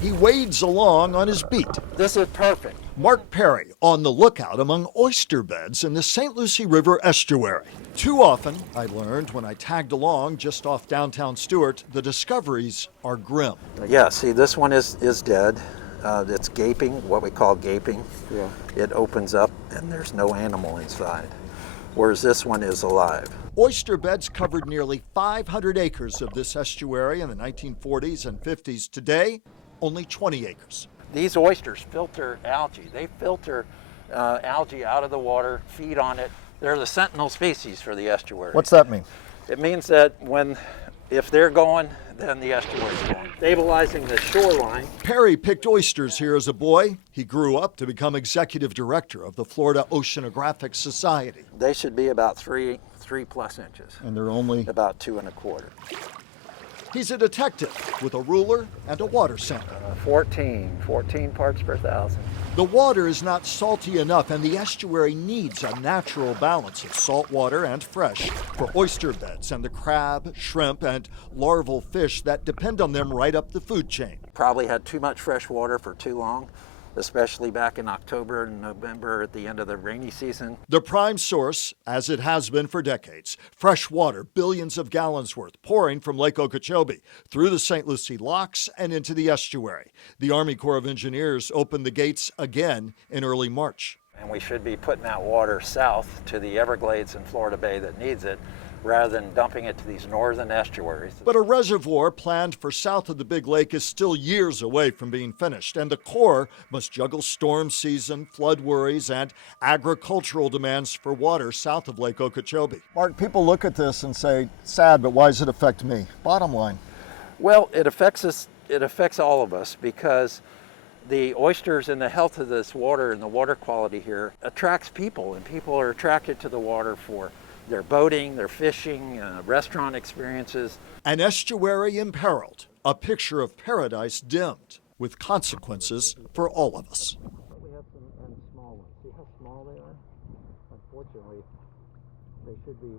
He wades along on his beat. This is perfect. Mark Perry on the lookout among oyster beds in the St. Lucie River estuary. Too often, I learned when I tagged along just off downtown Stewart, the discoveries are grim. Yeah, see, this one is dead. It's gaping, what we call gaping. Yeah. It opens up and there's no animal inside, whereas this one is alive. Oyster beds covered nearly 500 acres of this estuary in the 1940s and 50s. Today, only 20 acres. These oysters filter algae. They filter algae out of the water, feed on it. They're the sentinel species for the estuary. What's that mean? It means that if they're going, then the estuary's going. Stabilizing the shoreline. Perry picked oysters here as a boy. He grew up to become executive director of the Florida Oceanographic Society. They should be about 3+ inches. And they're only About 2 1/4. He's a detective with a ruler and a water sample. 14 parts per thousand. The water is not salty enough, and the estuary needs a natural balance of salt water and fresh for oyster beds and the crab, shrimp, and larval fish that depend on them right up the food chain. Probably had too much fresh water for too long, especially back in October and November at the end of the rainy season. The prime source, as it has been for decades, fresh water, billions of gallons worth, pouring from Lake Okeechobee through the St. Lucie locks and into the estuary. The Army Corps of Engineers opened the gates again in early March. And we should be putting that water south to the Everglades and Florida Bay that needs it, rather than dumping it to these northern estuaries. But a reservoir planned for south of the Big Lake is still years away from being finished, and the Corps must juggle storm season, flood worries, and agricultural demands for water south of Lake Okeechobee. Mark, people look at this and say, sad, but why does it affect me? Bottom line. Well, it affects us. It affects all of us because the oysters and the health of this water and the water quality here attracts people, and people are attracted to the water for their boating, their fishing, restaurant experiences. An estuary imperiled, a picture of paradise dimmed, with consequences for all of us. We have some small ones. See how small they are? Unfortunately, they should be